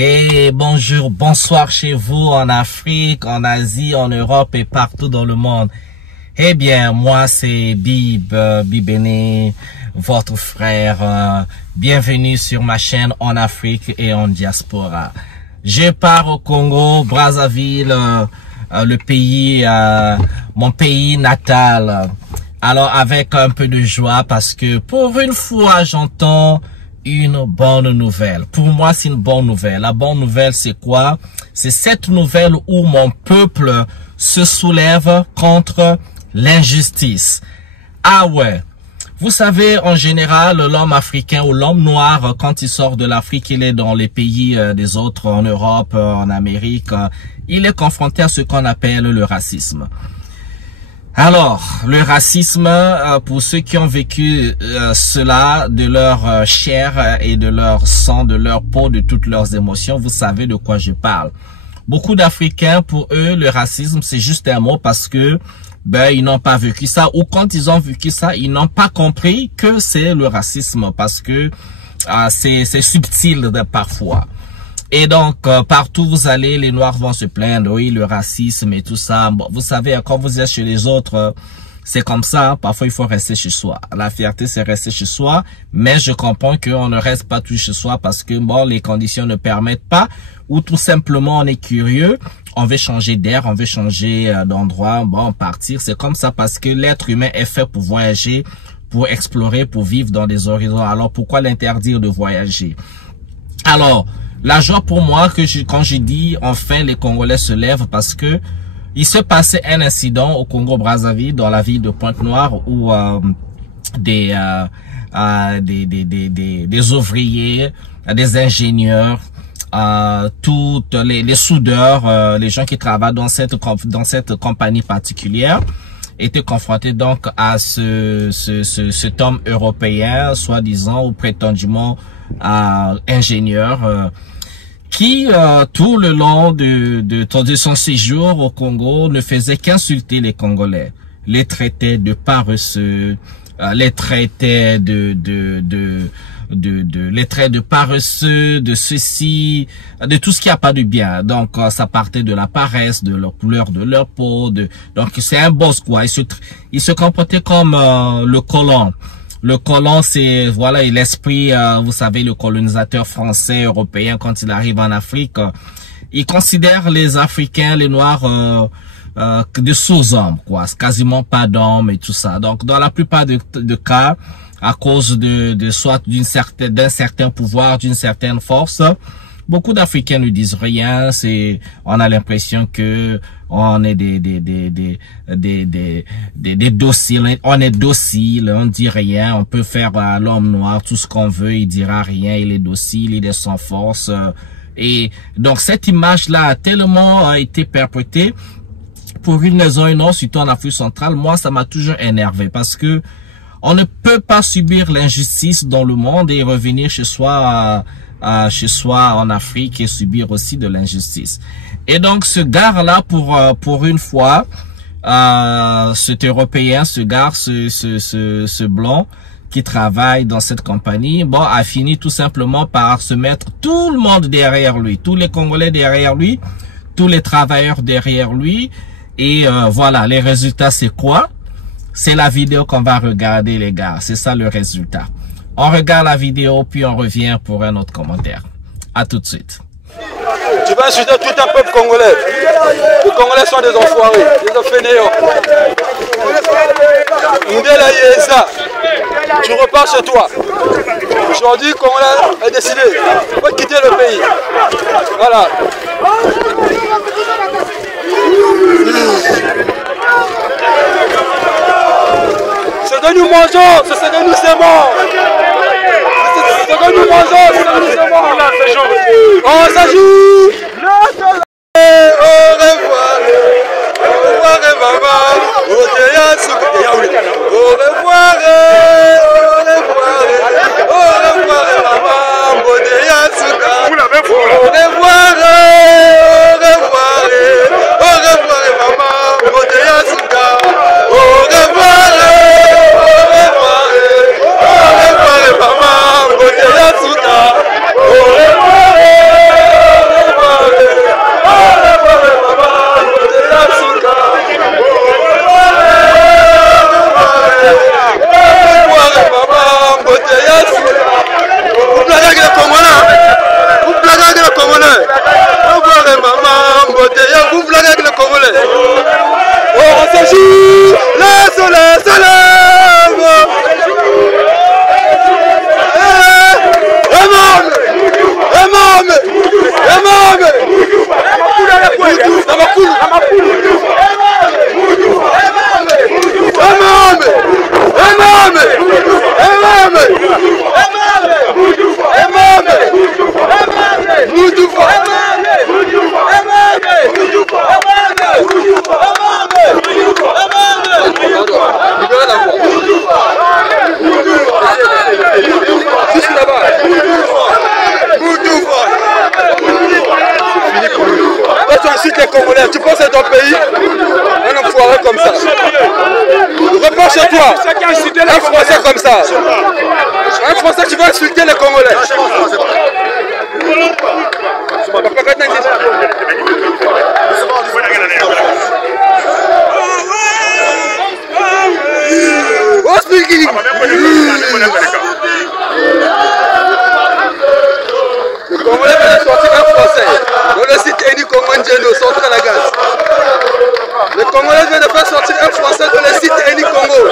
Et bonjour, bonsoir chez vous en Afrique, en Asie, en Europe et partout dans le monde. Eh bien, moi c'est Bibéné, votre frère. Bienvenue sur ma chaîne en Afrique et en diaspora. Je pars au Congo, Brazzaville, le pays, mon pays natal. Alors avec un peu de joie parce que pour une fois j'entends une bonne nouvelle. Pour moi, c'est une bonne nouvelle. La bonne nouvelle, c'est quoi? C'est cette nouvelle où mon peuple se soulève contre l'injustice. Ah ouais. Vous savez, en général, l'homme africain ou l'homme noir, quand il sort de l'Afrique, il est dans les pays des autres, en Europe, en Amérique, il est confronté à ce qu'on appelle le racisme. Alors, le racisme, pour ceux qui ont vécu cela de leur chair et de leur sang, de leur peau, de toutes leurs émotions, vous savez de quoi je parle. Beaucoup d'Africains, pour eux, le racisme, c'est juste un mot parce que ils n'ont pas vécu ça, ou quand ils ont vécu ça, ils n'ont pas compris que c'est le racisme parce que c'est subtil parfois. Et donc, partout où vous allez, les Noirs vont se plaindre, oui, le racisme et tout ça. Bon, vous savez, quand vous êtes chez les autres, c'est comme ça. Parfois, il faut rester chez soi. La fierté, c'est rester chez soi. Mais je comprends qu'on ne reste pas tout chez soi parce que, bon, les conditions ne permettent pas. Ou tout simplement, on est curieux. On veut changer d'air, on veut changer d'endroit. Bon, partir. C'est comme ça parce que l'être humain est fait pour voyager, pour explorer, pour vivre dans des horizons. Alors, pourquoi l'interdire de voyager? Alors, la joie pour moi quand je dis enfin les Congolais se lèvent parce que il se passait un incident au Congo-Brazzaville dans la ville de Pointe-Noire où des ouvriers, des ingénieurs, toutes les soudeurs, les gens qui travaillent dans cette compagnie particulière étaient confrontés donc à cet homme européen, soi-disant ou prétendument ingénieur, qui tout le long de son séjour au Congo ne faisait qu'insulter les Congolais, les traitait de paresseux, les traitait les traits de paresseux, de ceci, de tout ce qui a pas de bien. Donc ça partait de la paresse, de leur couleur de leur peau, donc c'est un boss quoi. Il se comportait comme le colon. Le colon, c'est, voilà, l'esprit, vous savez, le colonisateur français, européen, quand il arrive en Afrique, il considère les Africains, les Noirs, de sous-hommes, quoi. C'est quasiment pas d'hommes et tout ça. Donc, dans la plupart de cas, à cause soit d'un certain pouvoir, d'une certaine force, beaucoup d'Africains ne disent rien. On a l'impression que on est des dociles. On est docile, on dit rien. On peut faire à l'homme noir tout ce qu'on veut, il dira rien. Il est docile, il est sans force. Et donc cette image-là a tellement été perpétrée pour une raison ou une autre, surtout en Afrique centrale. Moi, ça m'a toujours énervé parce que on ne peut pas subir l'injustice dans le monde et revenir chez soi en Afrique et subir aussi de l'injustice. Et donc ce gars-là, pour une fois, cet Européen, ce blanc qui travaille dans cette compagnie, bon, a fini tout simplement par se mettre tout le monde derrière lui, tous les Congolais derrière lui, tous les travailleurs derrière lui. Et voilà, les résultats, c'est quoi? C'est la vidéo qu'on va regarder, les gars. C'est ça le résultat. On regarde la vidéo, puis on revient pour un autre commentaire. À tout de suite. Tu vas insulter tout un peuple congolais. Les Congolais sont des enfoirés, des fainéants. Ndela Yeza, tu repars chez toi. Aujourd'hui, Congolais a décidé de quitter le pays. Voilà. Ce que nous mangeons, c'est ce que nous aimons. Ce que nous mangeons, c'est ce que nous aimons. On s'ajoute. Au revoir. Au revoir, maman. Au revoir. Au revoir, maman. Au revoir. soleil se lève. Les Congolais, tu penses à ton pays, un enfoiré comme ça. Repars chez toi, un Français comme ça. Un Français, tu vas insulter les Congolais. Oh, speaking. Le Congolais va sortir un Français. Dans le site Eni Congo Ngendo, centre la gaz. Le Congolais vient de faire sortir un Français dans le site Eni Congo.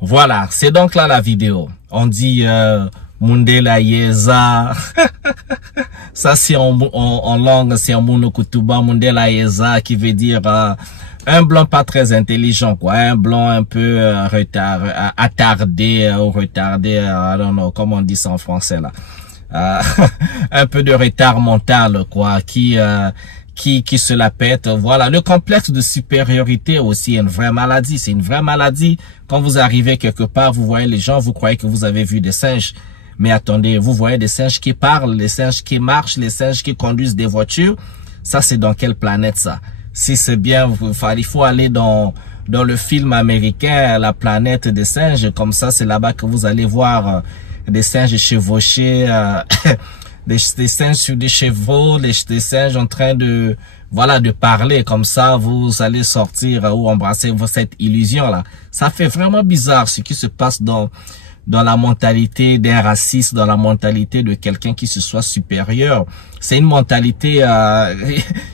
Voilà, c'est donc là la vidéo. On dit Mundela Yeza. Ça c'est en langue, c'est en monokutuba, Mundela Yeza, qui veut dire un blanc pas très intelligent, quoi. Un blanc un peu attardé ou retardé, I don't know, comment on dit ça en français là. Un peu de retard mental, quoi, qui se la pète. Voilà, le complexe de supériorité aussi est une vraie maladie. C'est une vraie maladie. Quand vous arrivez quelque part, vous voyez les gens, vous croyez que vous avez vu des singes. Mais attendez, vous voyez des singes qui parlent, les singes qui marchent, les singes qui conduisent des voitures. Ça, c'est dans quelle planète ça? Si c'est bien, il faut aller dans le film américain, La planète des singes. Comme ça, c'est là-bas que vous allez voir des singes chevauchés, des singes sur des chevaux, des singes en train de, voilà, de parler. Comme ça, vous allez sortir ou embrasser cette illusion-là. Ça fait vraiment bizarre ce qui se passe dans la mentalité d'un raciste, dans la mentalité de quelqu'un qui se soit supérieur. C'est une mentalité,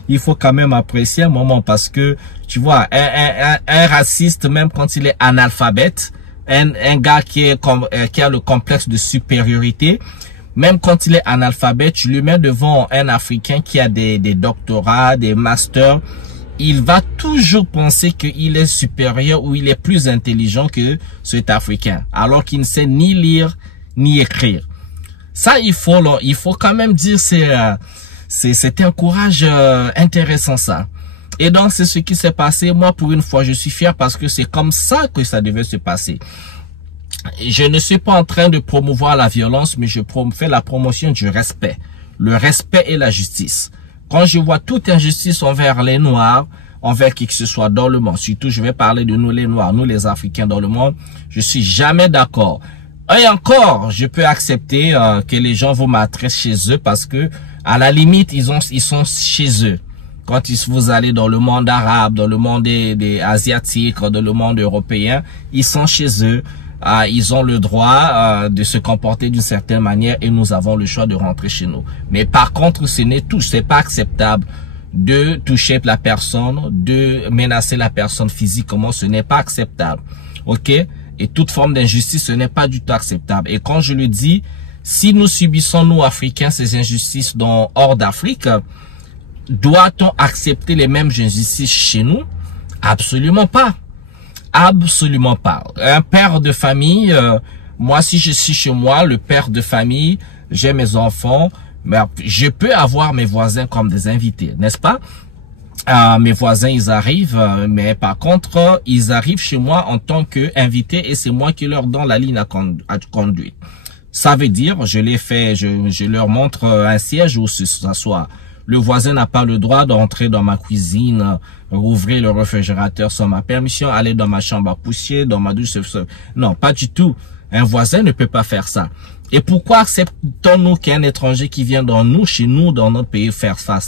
il faut quand même apprécier un moment parce que, tu vois, un raciste, même quand il est analphabète, un gars qui a le complexe de supériorité, même quand il est analphabète, tu le mets devant un Africain qui a des doctorats, des masters, il va toujours penser qu'il est supérieur ou il est plus intelligent que cet Africain, alors qu'il ne sait ni lire ni écrire. Ça, il faut quand même dire, c'est un courage intéressant ça. Et donc, c'est ce qui s'est passé. Moi, pour une fois, je suis fier parce que c'est comme ça que ça devait se passer. Je ne suis pas en train de promouvoir la violence, mais je fais la promotion du respect. Le respect et la justice. Quand je vois toute injustice envers les Noirs, envers qui que ce soit dans le monde, surtout je vais parler de nous les Noirs, nous les Africains dans le monde, je suis jamais d'accord. Et encore, je peux accepter que les gens vous maltraitent chez eux parce que, à la limite, ils sont chez eux. Quand vous allez dans le monde arabe, dans le monde des asiatiques, dans le monde européen, ils sont chez eux. Ils ont le droit de se comporter d'une certaine manière et nous avons le choix de rentrer chez nous. Mais par contre, c'est pas acceptable de toucher la personne, de menacer la personne physiquement, ce n'est pas acceptable. OK? Et toute forme d'injustice, ce n'est pas du tout acceptable. Et quand je le dis, si nous subissons, nous, Africains, ces injustices hors d'Afrique, doit-on accepter les mêmes injustices chez nous? Absolument pas. Absolument pas. Un père de famille, moi, si je suis chez moi, le père de famille, j'ai mes enfants, mais je peux avoir mes voisins comme des invités, n'est-ce pas? mes voisins, ils arrivent, mais par contre, ils arrivent chez moi en tant qu'invités et c'est moi qui leur donne la ligne à conduite. Ça veut dire, je les fais, je leur montre un siège où s'asseoir. Le voisin n'a pas le droit d'entrer dans ma cuisine, rouvrir le réfrigérateur sans ma permission, aller dans ma chambre à coucher, dans ma douche. Non, pas du tout. Un voisin ne peut pas faire ça. Et pourquoi acceptons-nous qu'un étranger qui vient chez nous, dans notre pays, faire ça?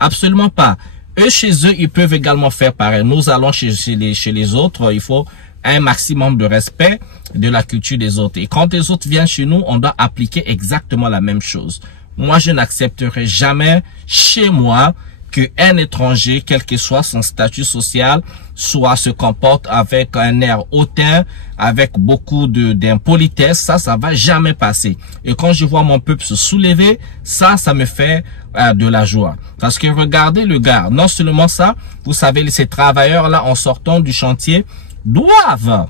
Absolument pas. Eux, chez eux, ils peuvent également faire pareil. Nous allons chez les autres, il faut un maximum de respect de la culture des autres. Et quand les autres viennent chez nous, on doit appliquer exactement la même chose. Moi, je n'accepterai jamais chez moi qu'un étranger, quel que soit son statut social, se comporte avec un air hautain, avec beaucoup d'impolitesse. Ça va jamais passer. Et quand je vois mon peuple se soulever, ça me fait de la joie. Parce que regardez le gars, non seulement ça, vous savez, ces travailleurs-là, en sortant du chantier, doivent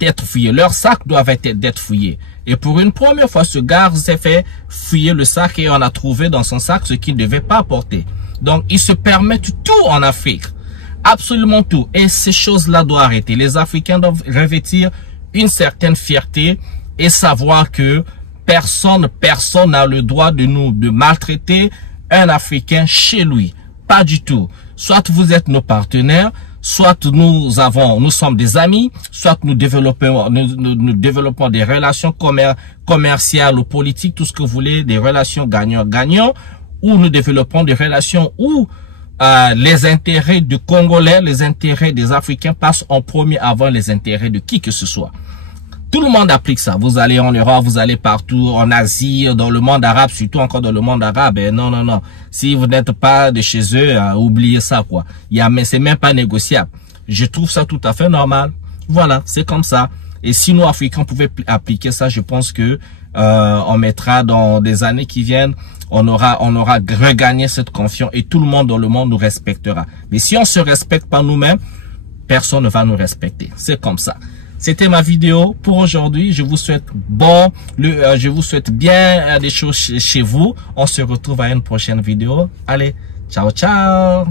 être fouillés. Leurs sacs doivent être fouillés. Et pour une première fois, ce gars s'est fait fouiller le sac et on a trouvé dans son sac ce qu'il ne devait pas apporter. Donc, ils se permettent tout en Afrique. Absolument tout. Et ces choses-là doivent arrêter. Les Africains doivent revêtir une certaine fierté et savoir que personne n'a le droit de maltraiter un Africain chez lui. Pas du tout. Soit vous êtes nos partenaires, soit nous sommes des amis, soit nous développons des relations commerciales ou politiques, tout ce que vous voulez, des relations gagnant-gagnant, ou nous développons des relations où les intérêts du Congolais, les intérêts des Africains passent en premier avant les intérêts de qui que ce soit. Tout le monde applique ça. Vous allez en Europe, vous allez partout, en Asie, dans le monde arabe, surtout encore dans le monde arabe. Non. Si vous n'êtes pas de chez eux, oubliez ça, quoi. Mais c'est même pas négociable. Je trouve ça tout à fait normal. Voilà, c'est comme ça. Et si nous, Africains, pouvaient appliquer ça, je pense que on mettra dans des années qui viennent, on aura regagné cette confiance et tout le monde dans le monde nous respectera. Mais si on se respecte pas nous-mêmes, personne ne va nous respecter. C'est comme ça. C'était ma vidéo pour aujourd'hui. Je vous souhaite je vous souhaite bien des choses chez vous. On se retrouve à une prochaine vidéo. Allez, ciao, ciao.